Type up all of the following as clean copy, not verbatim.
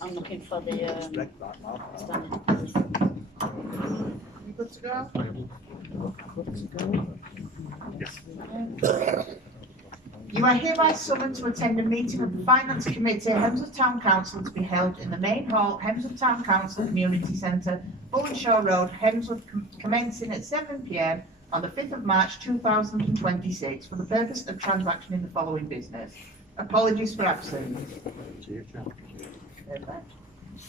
I'm looking for the standing. You good to go? Yes. You are hereby summoned to attend a meeting of the Finance Committee, Hemsworth Town Council, to be held in the main hall, Hemsworth Town Council Community Centre, Bullenshaw Road, Hemsworth, commencing at 7 p.m. on the 5th of March 2026 for the purpose of transacting the following business. Apologies for absence.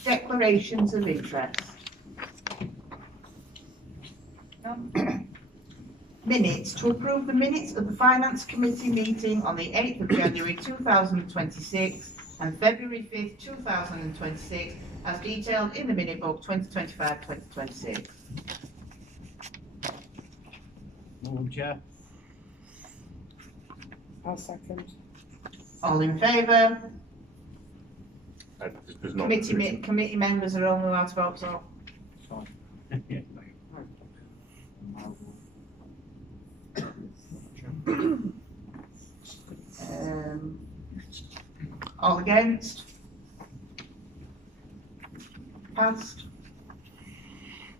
Declarations of interest. Minutes. To approve the minutes of the Finance Committee meeting on the 8th of January 2026 and February 5th 2026 as detailed in the minute book 2025-2026. Move, Chair. I'll second. All in favour? There's not Committee members are only allowed to vote, so. All against? Passed.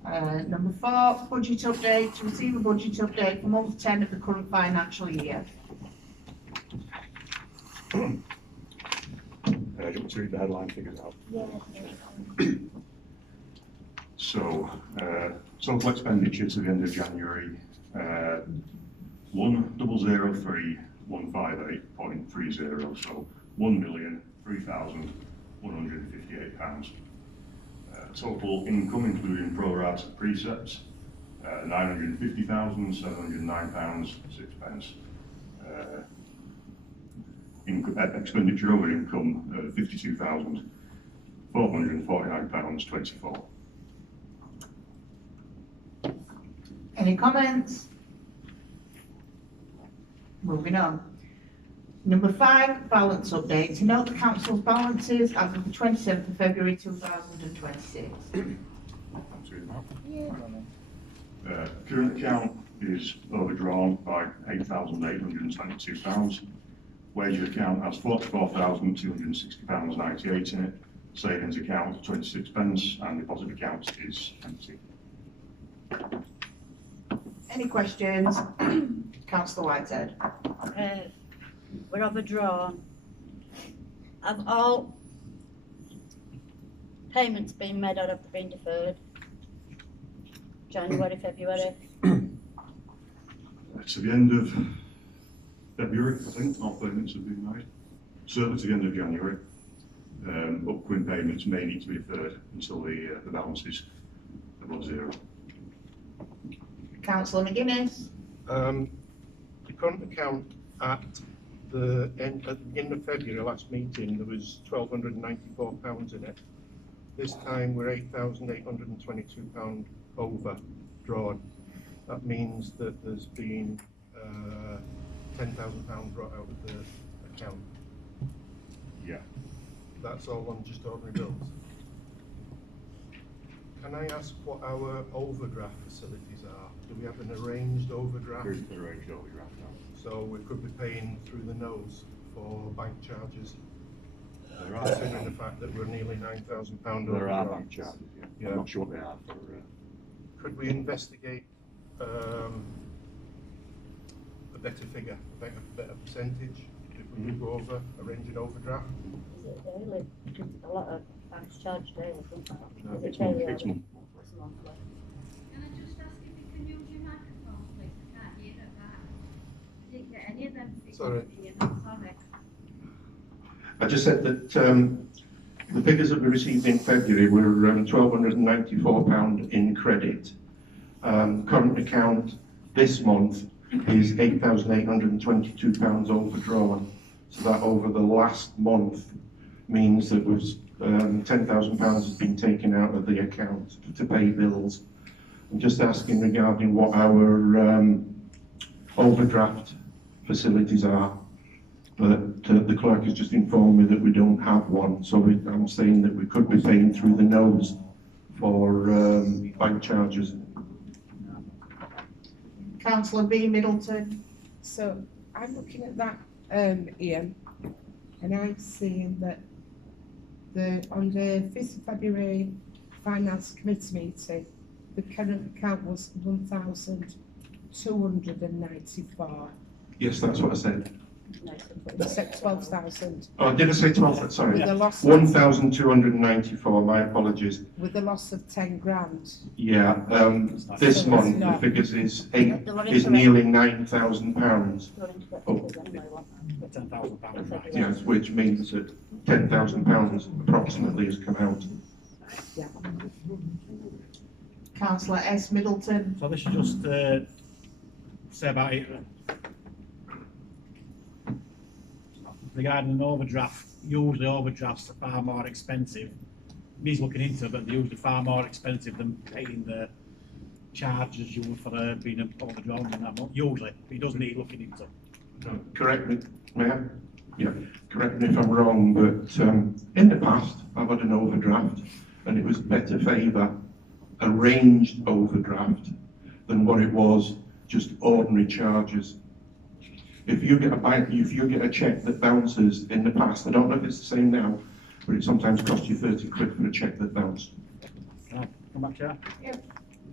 Number 4, budget update. To receive a budget update for month 10 of the current financial year. do you want to read the headline figures out? So, total expenditure to the end of January, 1,003,158.30, so £1,003,158. Total income, including pro rata precepts, £950,709.06. Expenditure over income, £52,449.24. Any comments? Moving on. Number 5, balance update. To note the council's balances as of the 27th of February 2026. Current account is overdrawn by £8,822. Wage account has £44,260.98 in it. Savings account 26 pence, and deposit account is empty. Any questions? Councillor Whitehead. We're overdrawn. Have all payments been made or have they been deferred? January, February? To the end of February, I think, all payments have been made. Certainly to the end of January. Upcoming payments may need to be deferred until the balance is above zero. Councillor McGuinness. The current account at the end of February, last meeting, there was £1,294 in it. This time we're £8,822 overdrawn. That means that there's been £10,000 brought out of the account. Yeah. That's all on just ordinary bills. Can I ask what our overdraft facilities are? Do we have an arranged overdraft? There is an arranged overdraft now. So we could be paying through the nose for bank charges, There are. considering the fact that we're nearly £9,000 There are overdrawn. bank charges, yeah. Yeah. I'm not sure what they are for. Could we investigate a better figure, a better percentage if we do go over, arrange an overdraft? Is it daily? Because a lot of banks charge daily, don't No, they? Is it's it daily? monthly. It's monthly. It's monthly. Can I just ask if you can use your microphone, please? I can't hear that back. I didn't get any of them figures Sorry. here. Sorry. I just said that the figures that we received in February were £1,294 in credit. Current account this month is £8,822 overdrawn. So that over the last month means that we've £10,000 has been taken out of the account to pay bills. I'm just asking regarding what our overdraft facilities are. But the clerk has just informed me that we don't have one, so I'm saying that we could be paying through the nose for bank charges. Councillor B Middleton. So I'm looking at that, Ian, and I'm seeing that on the 5th of February Finance Committee meeting, the current account was 1,294. Yes, that's what I said. You said 12,000 Oh, did I say 12? Sorry. with a loss of, 1,294, my apologies. with a loss of 10 grand. Yeah, this So month it's the not. figures is They're nearly £9,000. £10,000, right. Yes, which means that £10,000 approximately has come out. Councillor S Middleton. So this is just say about it regarding an overdraft. Usually overdrafts are far more expensive. He's looking into it, but they're usually far more expensive than paying the charges you would for being overdrawn in that month. Usually, but he does need looking into. No, correct me, Mayor? Yeah, correct me if I'm wrong, but in the past I've had an overdraft and it was better favour arranged overdraft than what it was just ordinary charges. If you get a cheque that bounces in the past, I don't know if it's the same now, but it sometimes costs you 30 quid for a cheque that bounced. Can I come back, Chair? Yep.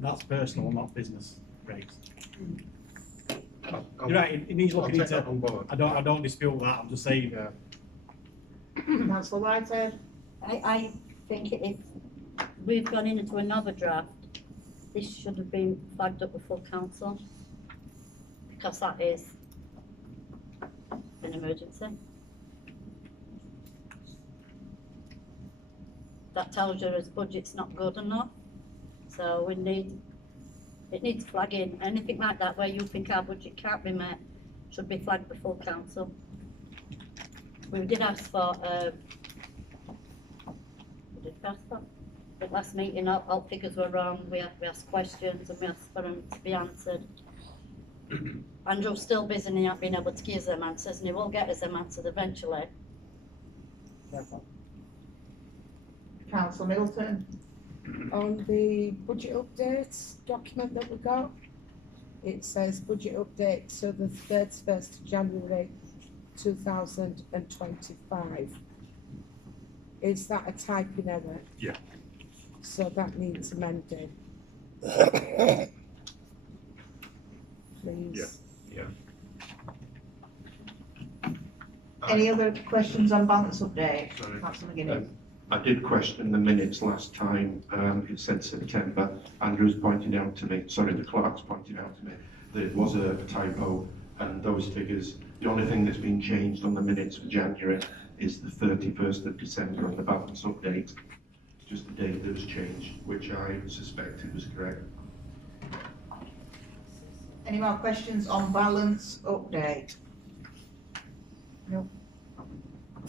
That's personal, not business rates. Oh, You're right, he needs I'll looking take that into. on board. I don't dispute that. I'm just saying. Yeah. Councillor Whitehead. I think if we've gone into another draft, this should have been flagged up before council, because that is an emergency. That tells you his budget's not good enough, so it needs flagging. Anything like that where you think our budget can't be met should be flagged before council. We did ask for, the last meeting, all figures were wrong, we asked questions and we asked for them to be answered. Andrew's still busy and he hasn't been able to give us them answers, and he will get us them answered eventually. Councillor Middleton. On the budget update document that we got, it says budget update to the 31st of January 2025. Is that a typing error? Yeah. So that needs amending. Please. Any other questions on balance update? Sorry. Councillor McGuinness. I did question the minutes last time, it said September. Andrew's pointed out to me, sorry, the clerk's pointed out to me, that it was a typo, and those figures, the only thing that's been changed on the minutes for January is the 31st of December on the balance update. Just the date that was changed, which I suspected was correct. Any more questions on balance update? No.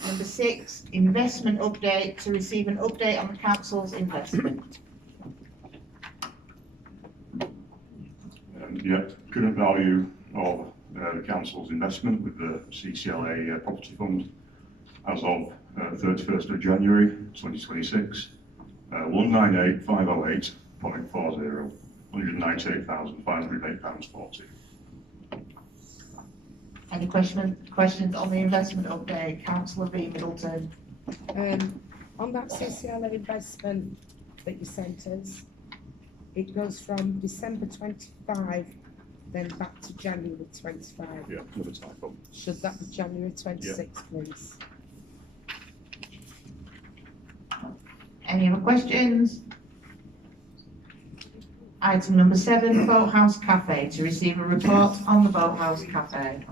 Number 6, investment update, to receive an update on the council's investment. Yeah, current value of the council's investment with the CCLA property fund as of 31st of January 2026, 198,508.40, £198,508.40. Any questions on the investment update? Councillor B Middleton. On that CCLA investment that you sent us, it goes from December 25, then back to January 25. Yeah, another typo. Should that be January 26, please? Any other questions? Item number 7, Boathouse Cafe, to receive a report on the Boathouse Cafe.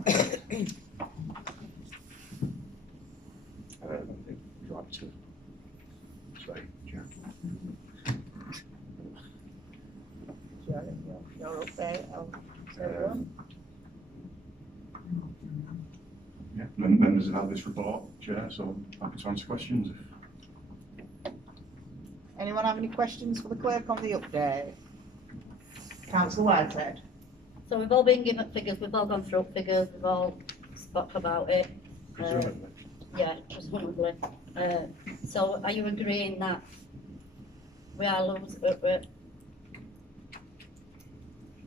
You're up there, I'll say one. Yeah, members have had this report, Chair, so happy to answer questions. Anyone have any questions for the clerk on the update? Councillor Whitehead. So we've all been given figures, we've all gone through figures, we've all spoke about it. Presumably. Yeah, presumably. So are you agreeing that we are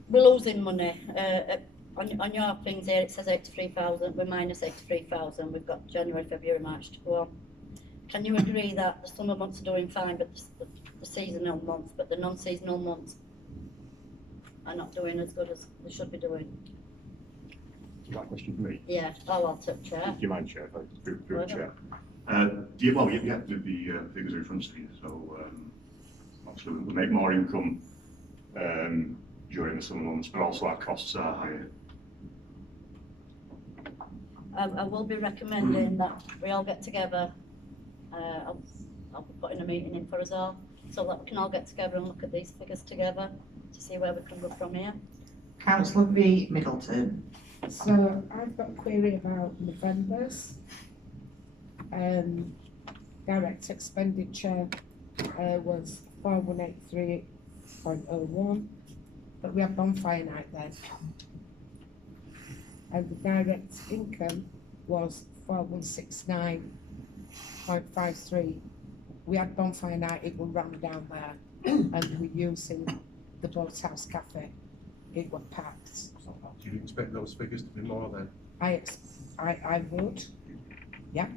we're losing money? On your things here, it says 83,000, we're minus 83,000, we've got January, February, March to go on. Can you agree that the summer months are doing fine, but the seasonal months, but the non-seasonal months are not doing as good as they should be doing? Is that a question for me? Yeah, I'll take Chair. Do you mind, Chair? Through Whatever. Chair. Yeah, the figures are in front of you, so obviously we make more income during the summer months, but also our costs are higher. I will be recommending that we all get together. I'll be putting a meeting in for us all, so that we can all get together and look at these figures together to see where we can go from here. Councillor B. Middleton. So I've got a query about November's. Direct expenditure was 4183.01, but we have bonfire night then. And the direct income was 4169.53. We had bonfire night, it will run down there, and we're using the Boathouse Cafe. It was packed. Do you expect those figures to be more then? I would, yeah.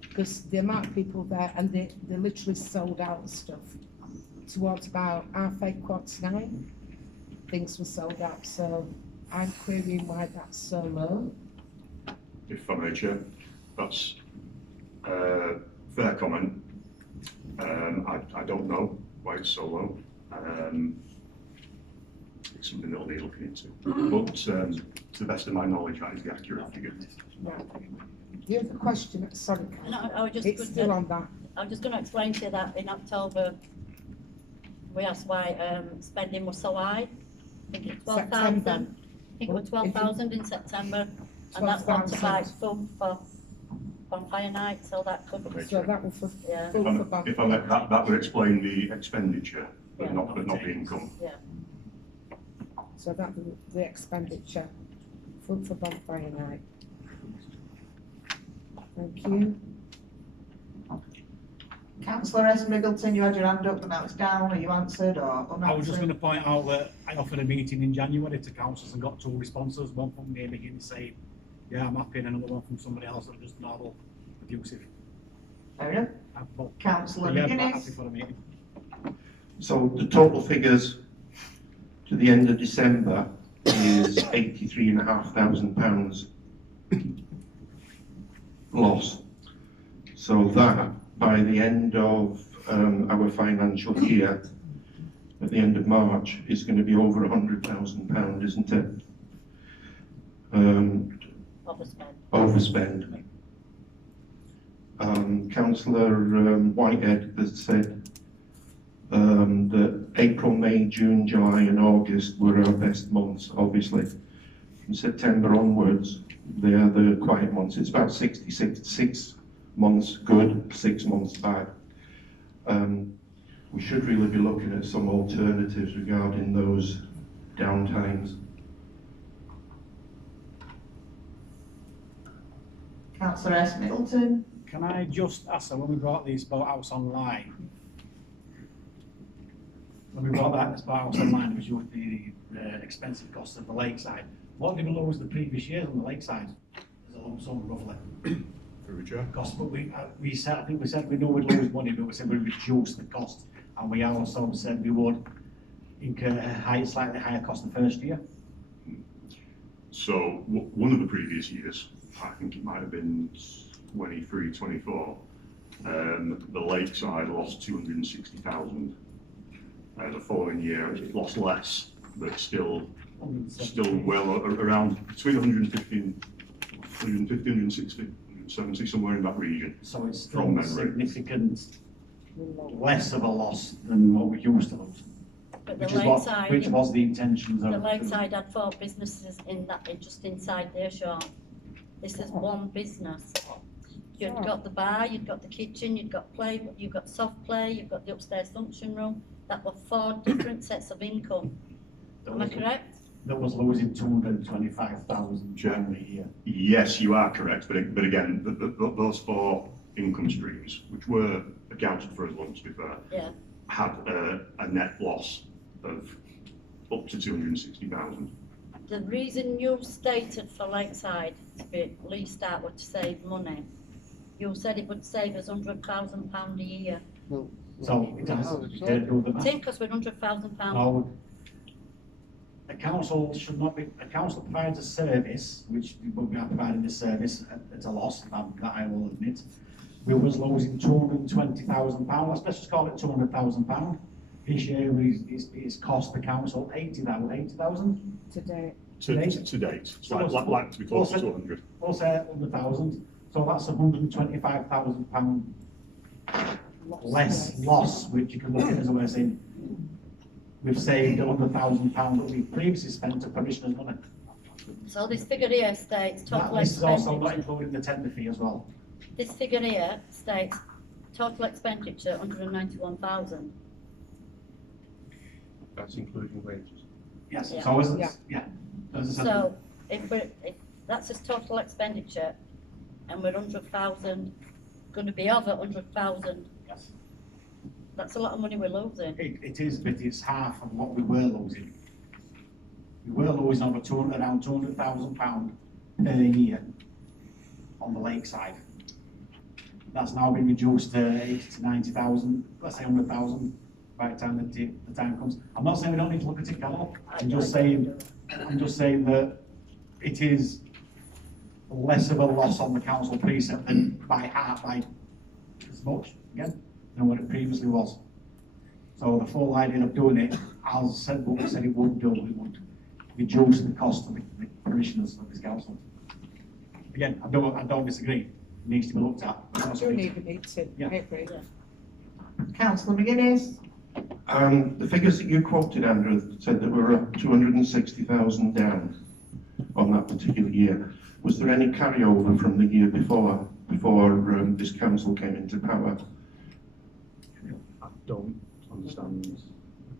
Because the amount of people there, and they literally sold out of stuff. Towards about 8:30, things were sold out, so I'm querying why that's so low. If I may, Chair, that's fair comment. I don't know why it's so low. It's something that will need looking into. But to the best of my knowledge, that is the accurate figure. Right. The other question, sorry, No, I was just it's still on that. I'm just going to explain to you that in October, we asked why spending was so high. I think it's 12,000. September. I think it was 12,000 in September, and that's not to 12,000. buy food for bonfire night, so that could be. So that was for, Yeah. food for If I let that would explain the expenditure, but Yeah. not the income. So that was the expenditure, food for bonfire night. Thank you. Councillor S. Middleton, you had your hand up and now it's down. Are you answered or unanswered? I was just going to point out that I offered a meeting in January to councillors and got two responses. One from me beginning saying, yeah, I'm happy, and another one from somebody else that was just normal, abusive. Fair enough. But, Councillor yeah, but happy McGuinness. for the meeting. So the total figures to the end of December is £83,500 loss. So that, by the end of our financial year, at the end of March, is going to be over £100,000, isn't it? Overspend. Councillor Whitehead has said that April, May, June, July and August were our best months, obviously. From September onwards, they are the quiet months. It's about 6 months good, 6 months bad. We should really be looking at some alternatives regarding those downtimes. Councillor S. Middleton. Can I just ask, when we brought this boathouse online, when we brought that boathouse online, it was using the expensive costs of the lakeside. What did we lose the previous years on the lakeside? As a lump sum, roughly. Through Chair. Cost, but we said, I think we said we know we'd lose money, but we said we'd reduce the cost, and we also said we would incur a slightly higher cost the first year. So one of the previous years, I think it might have been 23, 24, the lakeside lost 260,000. The following year it lost less, but still well around between 150, 160, 170, somewhere in that region. So it's From still memory. significant less of a loss than what we used to lose. But Which the is lakeside, which was the intentions of. the lakeside had 4 businesses in that, just inside there, Sean. This is one business. You've got the bar, you've got the kitchen, you've got play, you've got soft play, you've got the upstairs function room. That were 4 different sets of income. Am I correct? That was losing 225,000 during the year. Yes, you are correct, but again, those 4 income streams, which were accounted for as lumps before, Yeah. had a net loss of up to 260,000. The reason you stated for Lakeside to be leased out was to save money. You said it would save us £100,000 a year. So it has, do the math. Tim, because we're £100,000. No, a council should not be, a council provides a service, which we are providing this service at a loss, that I will admit. We was losing £220,000, let's just call it £200,000. This year is cost the council 80,000. today. To date, it's like to be close to 200. Also 100,000, so that's £125,000 less loss, which you can look at as a way of saying, we've saved £100,000 that we previously spent to parishioners' money. So this figure here states total This is also not expenditure. including the tender fee as well. This figure here states total expenditure 191,000. That's including wages. Yes, Yeah. so as, Yeah. yeah. As I said, So if that's his total expenditure and we're 100,000, going to be over 100,000, yes. that's a lot of money we're losing. It is, but it's half of what we were losing. We were losing over around £200,000 per year on the lakeside. That's now been reduced to 80 to 90,000, let's say 100,000 by the time the time comes. I'm not saying we don't need to look at it, Carol. I'm just saying that it is less of a loss on the council precinct than by as much, again, than what it previously was. So the full idea of doing it, as said, what we said it would do, it would reduce the cost of the parishioners of this council. Again, I don't disagree. It needs to be looked at. I do need a meeting, Yeah. I agree. Councillor McGuinness? The figures that you quoted, Andrew, said that we're up 260,000 down on that particular year. Was there any carryover from the year before this council came into power? I don't understand the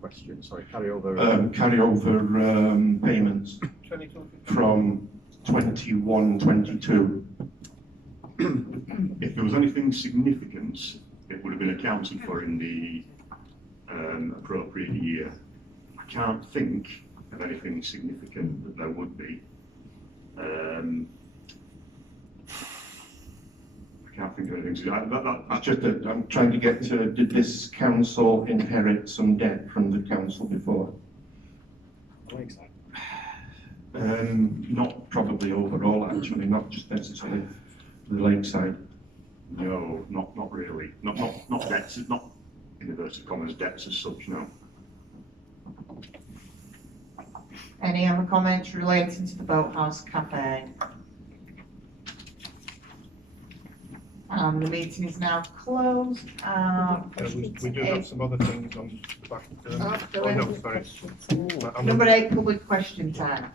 question, sorry, carryover. Carryover payments 22. from 21-22. If there was anything significant, it would have been accounted for in the appropriate year. I can't think of anything significant that there would be. I can't think of anything. It's just that I'm trying to get to, did this council inherit some debt from the council before? Lakeside. Not probably overall, actually, not just necessarily the lakeside. No, not really. Not debts, not in inverted commas, debts as such, no. Any other comments relating to the Boathouse Cafe? The meeting is now closed. We do have some other things on the back. Oh, no, sorry. I'm Number 8, public question time.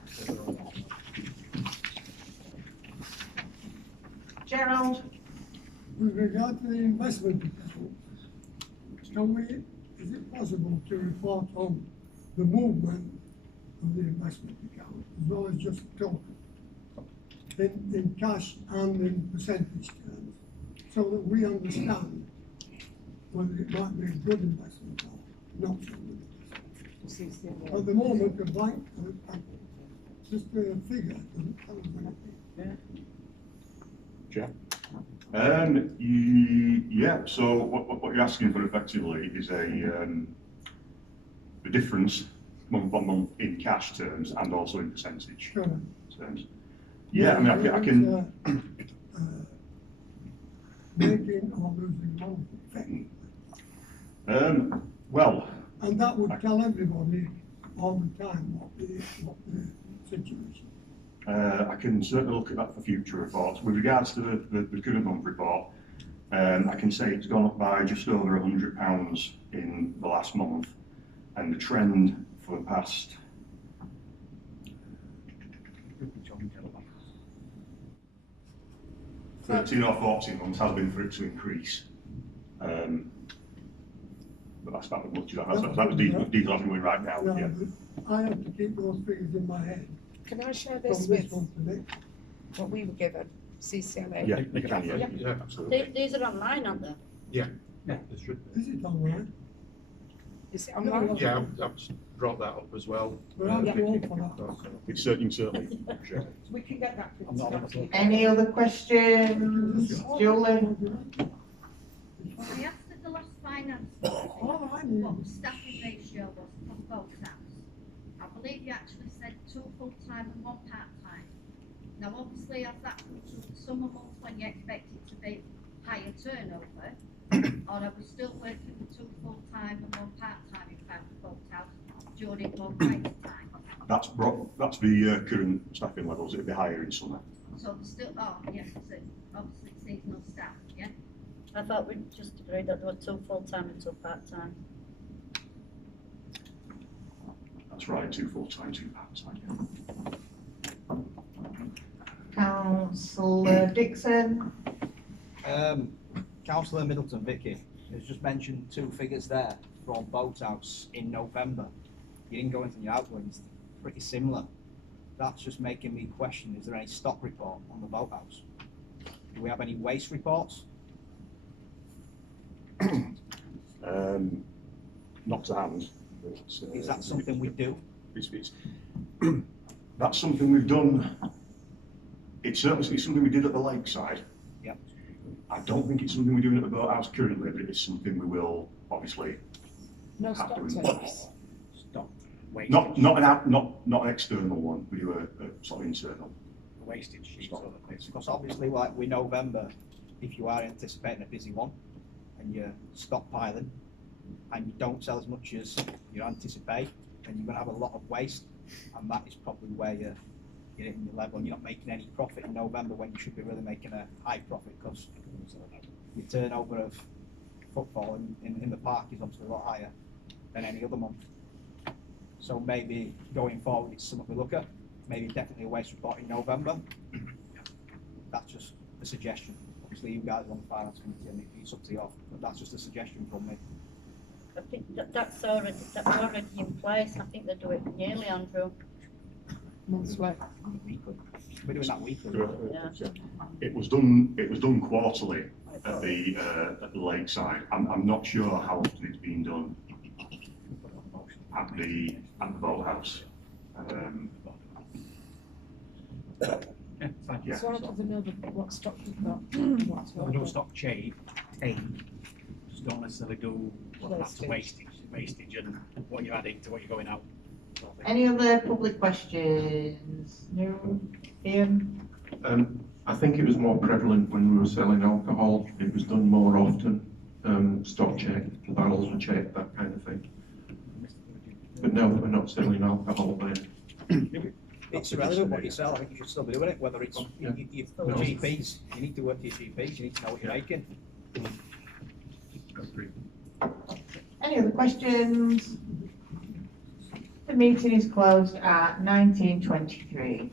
Gerald? With regard to the investment account, is it possible to report on the movement of the investment account as well as just total in cash and in percentage terms, so that we understand whether it might be a good investment or not so good? At the moment, a blank, just a figure doesn't tell us anything. Yeah. Yeah, so what you're asking for effectively is the difference month on month in cash terms and also in percentage Sure. terms. Yeah, I mean, I can. Making or losing money, effectively. Well, And that would tell everybody all the time what the situation. I can certainly look at that for future reports. With regards to the current month report, I can say it's gone up by just over £100 in the last month, and the trend for the past. 13 or 14 months has been for it to increase. But that's not as much as that. That was diesel as we're right now. Yeah, Yeah. but I have to keep those figures in my head Can I share from this this with one to next. what we were given, CCLA? Yeah, you can, yeah, Yeah. absolutely. These are online, aren't they? There should Is it online? Is it online? be. Yeah, I've just brought that up as well. But I'm Yeah. too old for that. It's certainly. Sure. We can get that I'm not printed out. Any other questions? Julie? I asked at the last finance All I meeting need what the is- staffing ratio was for both house. I believe you actually said 2 full-time and 1 part-time. Now, obviously, as that comes to the summer months when you expect it to be higher turnover, or are we still working with 2 full-time and 1 part-time in fact for both house during more quiet time? That's the current staffing levels. It'll be higher in summer. So there's still, oh, yes, so obviously seasonal staff, yeah? I thought we just agreed that there were 2 full-time and 2 part-time. That's right, 2 full-time, 2 part-time. Councillor Dixon? Councillor Middleton Vicky has just mentioned 2 figures there from Boathouse in November. You didn't go into the outgoings, pretty similar. That's just making me question, is there any stock report on the Boathouse? Do we have any waste reports? Not to hand. Is that something we do? That's something we've done. It's certainly something we did at the lakeside. Yep. I don't think it's something we're doing at the boathouse currently, but it's something we will obviously No have stock to. takes. Stop. Wastage. Not an external one. We do a sort of internal. Wastage sheet Stop. sort of thing. Because obviously, like with November, if you are anticipating a busy one and you're stockpiling and you don't sell as much as you anticipate, then you're going to have a lot of waste, and that is probably where you're hitting your level and you're not making any profit in November when you should be really making a high profit, because your turnover of football in the park is obviously a lot higher than any other month. So maybe going forward, it's something we look at. Maybe definitely a waste report in November. That's just a suggestion. Obviously, you guys are on the finance committee and it's up to you, but that's just a suggestion from me. I think that's already in place. I think they do it yearly, Andrew. Monthly. Weekly. We're doing that weekly. Yeah. It was done quarterly at the lakeside. I'm not sure how often it's been done at the boathouse. Yeah, thank you. So I don't know what stock you've got. What's We don't stock take, just don't necessarily do that's Wastage. wastage and what you're adding to what you're going out. sort of thing. Any other public questions? No? Ian? I think it was more prevalent when we were selling alcohol. It was done more often. Stock check, the barrels were checked, that kind of thing. But now that we're not selling alcohol, then It's irrelevant what you sell. I think you should still be doing it, whether it's Yeah. your GPs. You need to work for your GPs. You need to know what you're making. Any other questions? The meeting is closed at 19:23.